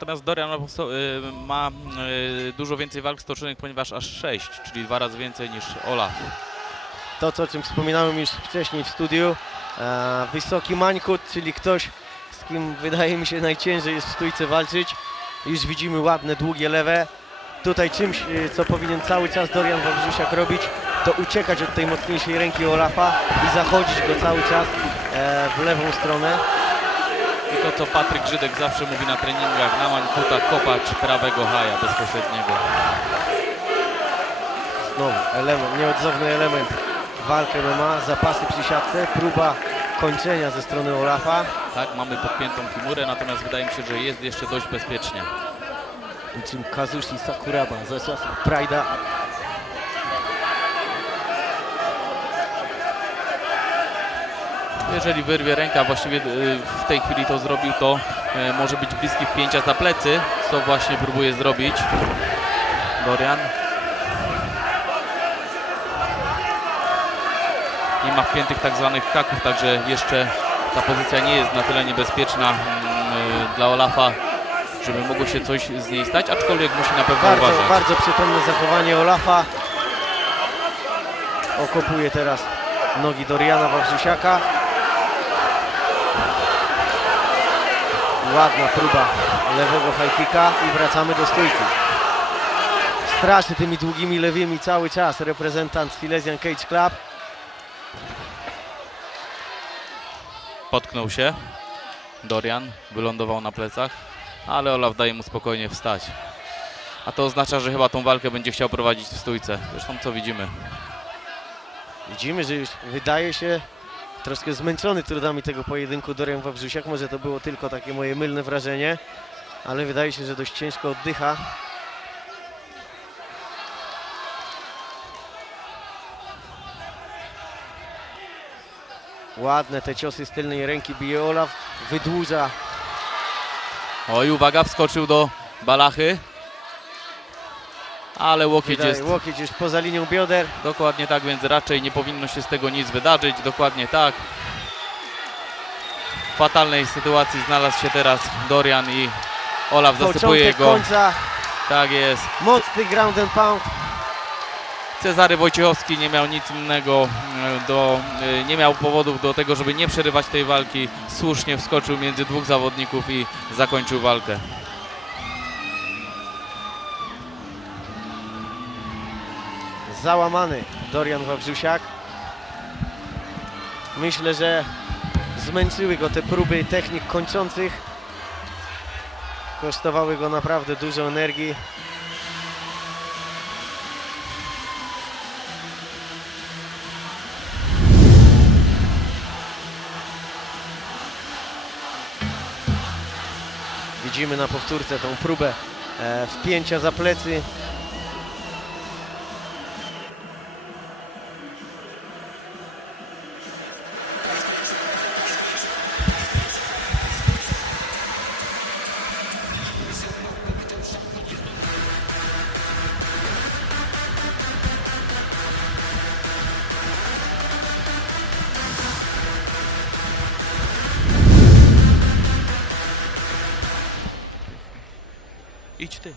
Natomiast Dorian ma dużo więcej walk stoczonych, ponieważ aż 6, czyli 2 razy więcej niż Olaf. To, o czym wspominałem już wcześniej w studiu, wysoki mańkut, czyli ktoś, z kim wydaje mi się najciężej jest w stójce walczyć. Już widzimy ładne, długie lewe. Tutaj czymś, co powinien cały czas Dorian Wawrzysiak robić, to uciekać od tej mocniejszej ręki Olafa i zachodzić go cały czas w lewą stronę. I to, co Patryk Żydek zawsze mówi na treningach, na mańkuta kopać prawego haja bezpośredniego. Znowu element, nieodzowny element walki MMA, zapasy przy siatce, próba kończenia ze strony Olafa. Tak, mamy podpiętą kimurę, natomiast wydaje mi się, że jest jeszcze dość bezpiecznie. Niczym Kazushi Sakuraba za czasów Pride'a. Jeżeli wyrwie ręka, właściwie w tej chwili to zrobił, to może być bliski wpięcia za plecy, co właśnie próbuje zrobić Dorian. Nie ma wpiętych tak zwanych haków, także jeszcze ta pozycja nie jest na tyle niebezpieczna dla Olafa, żeby mogło się coś z niej stać, aczkolwiek musi na pewno uważać. Bardzo przytomne zachowanie Olafa. Okopuje teraz nogi Doriana Wawrzysiaka. Ładna próba lewego high kicka i wracamy do stójki. Straszy tymi długimi lewymi cały czas reprezentant Silesian Cage Club. Potknął się Dorian, wylądował na plecach, ale Olaf daje mu spokojnie wstać. A to oznacza, że chyba tą walkę będzie chciał prowadzić w stójce. Zresztą co widzimy? Widzimy, że już wydaje się troszkę zmęczony trudami tego pojedynku Dorian Wawrzysiak. Może to było tylko takie moje mylne wrażenie, ale wydaje się, że dość ciężko oddycha. Ładne te ciosy z tylnej ręki bije Olaf, wydłuża. Oj, uwaga, wskoczył do balachy, ale łokieć jest Łokieć już poza linią bioder. dokładnie tak, więc raczej nie powinno się z tego nic wydarzyć. Dokładnie tak. W fatalnej sytuacji znalazł się teraz Dorian i Olaf zasypuje Początek go. końca, Tak jest. mocny ground and pound. Cezary Wojciechowski nie miał nic innego, nie miał powodów do tego, żeby nie przerywać tej walki. Słusznie wskoczył między dwóch zawodników i zakończył walkę. Załamany Dorian Wawrzysiak. Myślę, że zmęczyły go te próby technik kończących. Kosztowały go naprawdę dużo energii. Widzimy na powtórce tą próbę wpięcia za plecy. Idź ty.